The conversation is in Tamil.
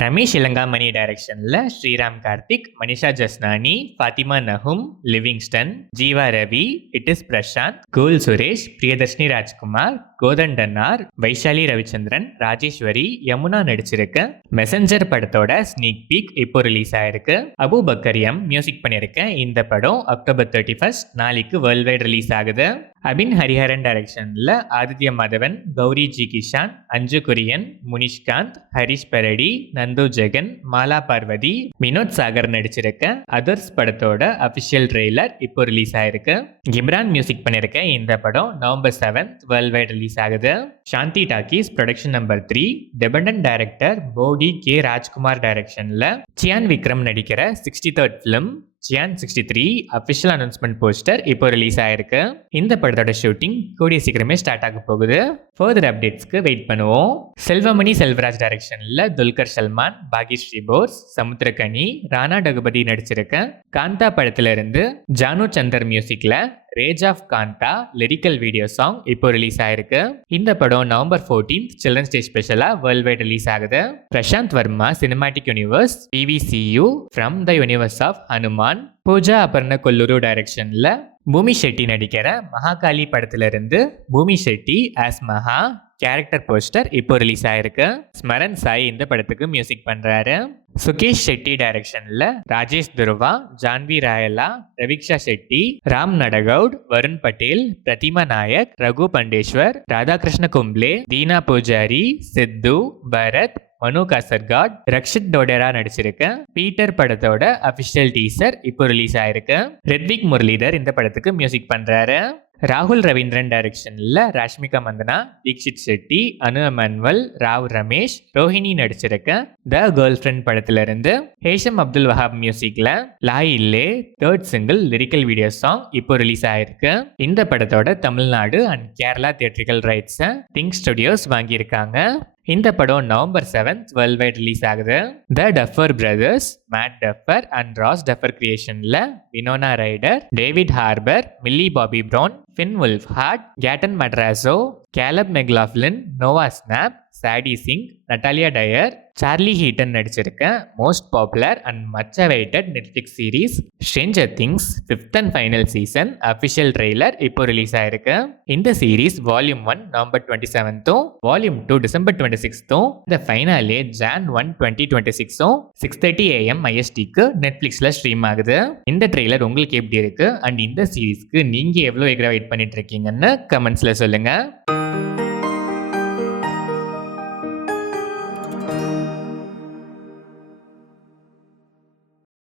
ரமேஷ் இலங்காமணி டைரக்ஷன்ல ஸ்ரீராம் கார்த்திக், மனிஷா ஜஸ்னானி, ஃபாத்திமா நஹும், லிவிங்ஸ்டன், ஜீவா ரவி, இட் இஸ் பிரசாந்த், கோல் சுரேஷ், பிரியதர்ஷினி ராஜ்குமார், கோதண்டனார், வைஷாலி ரவிச்சந்திரன், ராஜேஸ்வரி, யமுனா நடிச்சிருக்க மெசஞ்சர் படத்தோட ஸ்னீக் பீக் இப்போ ரிலீஸ் ஆயிருக்கு. அபு பக்கரியம் மியூசிக் பண்ணியிருக்க இந்த படம் அக்டோபர் 31 நாளைக்கு வேர்ல்ட் வைட் ரிலீஸ் ஆகுது. அபின் ஹரிஹரன் டைரக்ஷன்ல ஆதித்ய மாதவன், கௌரி ஜி கிஷான், அஞ்சு குரியன், முனிஷ்காந்த், ஹரிஷ் பெரடி, நந்து ஜெகன், மாலா பார்வதி, வினோத் சாகர் நடிச்சிருக்க அதர்ஸ் படத்தோட அபிஷியல் ட்ரெய்லர் இப்போ ரிலீஸ் ஆயிருக்கு. கிம்ரான் மியூசிக் பண்ணிருக்க இந்த படம் நவம்பர் 7 வேர்ல்ட் வைட் ரிலீஸ் ஆகுது. Shanthi talkies production number 3, dependent director Bodi K Rajkumar டைரக்ஷன்ல சியான் விக்ரம் நடிக்கிற 63rd film Chiyaan 63 official announcement poster இப்போ ரிலீஸ் ஆயிருக்கு. இந்த படத்தோட ஷூட்டிங் கூடிய சீக்கிரமே ஸ்டார்ட் ஆக போகுது. ஃபர்தர் அப்டேட்ஸ்க்கு வெயிட் பண்ணுவோம். செல்வமணி செல்வராஜ் டைரக்ஷன்ல துல்கர் சல்மான், பாகிஸ்ரீ போஸ், சமுத்திரகனி, ராணா டகுபதி நடிச்சிருக்க காந்தா படத்துல இருந்து ஜானு சந்தர் மியூசிக்ல rage of Kaantha lyrical video song இப்போ ரிலீஸ் ஆயிருக்கு. இந்த படம் நவம்பர் 14 சில்ட்ரன்ஸ் டே ஸ்பெஷலா வேர்ல்ட் வைட் ரிலீஸ் ஆகுது. Prasanth Varma cinematic universe PVCU from the universe of Hanuman, Pooja Aparna Kolluru டைரக்ஷன்ல பூமி ஷெட்டி நடிக்கிற மகாகாளி படத்துல இருந்து Bhoomi Shetty as Maha character poster இப்போ ரிலீஸ் ஆயிருக்கு. ஸ்மரன் சாய் இந்த படத்துக்கு மியூசிக் பண்றாரு. சுகேஷ் ஷெட்டி டைரக்ஷன்ல ராஜேஷ் துருவா, ஜான்வி ராயலா, ரவிக்ஷா ஷெட்டி, ராம் நடகவுட், வருண் பட்டேல், பிரதிமா நாயக், ரகு பண்டேஸ்வர், ராதாகிருஷ்ண கும்ப்ளே, தீனா பூஜாரி, சித்து, பரத், மனு காசர்காட், ரக்ஷித் டோடேரா நடிச்சிருக்க பீட்டர் படத்தோட அபிஷியல் டீசர் இப்போ ரிலீஸ் ஆயிருக்கு. ரெட்விக் முரளிதர் இந்த படத்துக்கு மியூசிக் பண்றாரு. ராகுல் ரவீந்திரன் டைரக்ஷன்ல ராஷ்மிகா மந்தனா, தீக்ஷித் ஷெட்டி, அனு எமானுவல், ராவ் ரமேஷ், ரோஹிணி நடிச்சிருக்க த கேர்ள் ஃப்ரெண்ட் படத்துல இருந்து ஹேஷம் அப்துல் வஹாப் மியூசிக்ல லாய் இல்லே 3rd single lyrical video song இப்போ ரிலீஸ் ஆயிருக்கு. இந்த படத்தோட தமிழ்நாடு அண்ட் கேரளா தியேட்ரிக்கல் ரைட்ஸை திங்க் ஸ்டுடியோஸ் வாங்கியிருக்காங்க. இந்த படம் நவம்பர் 7 வேர்ல்ட் வைட் ரிலீஸ் ஆகுது. The Duffer brothers, Matt Duffer and Ross Duffer கிரியேஷன்ல Winona Ryder, David Harbour, Millie Bobby Brown, Finn Wolfhard, கேட்டன் மட்ராசோ, Caleb McLaughlin, Noah Schnapp, Sadie Sink, Natalia Dyer, Charlie Heaton நடிச்சிருக்க most popular and much awaited Netflix series Stranger Things 5th and final season official trailer இப்போ ரிலீஸ் ஆயிருக்கு. இந்த series volume 1 November 27, volume 2 December 26, இந்த ஃபைனலே Jan 1, 2026 6:30 AM ISTக்கு நெட்ஃப்ளிக்ஸ்ல ஸ்ட்ரீம் ஆகுது. இந்த ட்ரெய்லர் உங்களுக்கு எப்படி இருக்கு அண்ட் இந்த சீரீஸ்க்கு நீங்க எவ்வளவு எக்ரா வெயிட் பண்ணிட்டு இருக்கீங்கன்னு கமெண்ட்ஸ்ல சொல்லுங்க.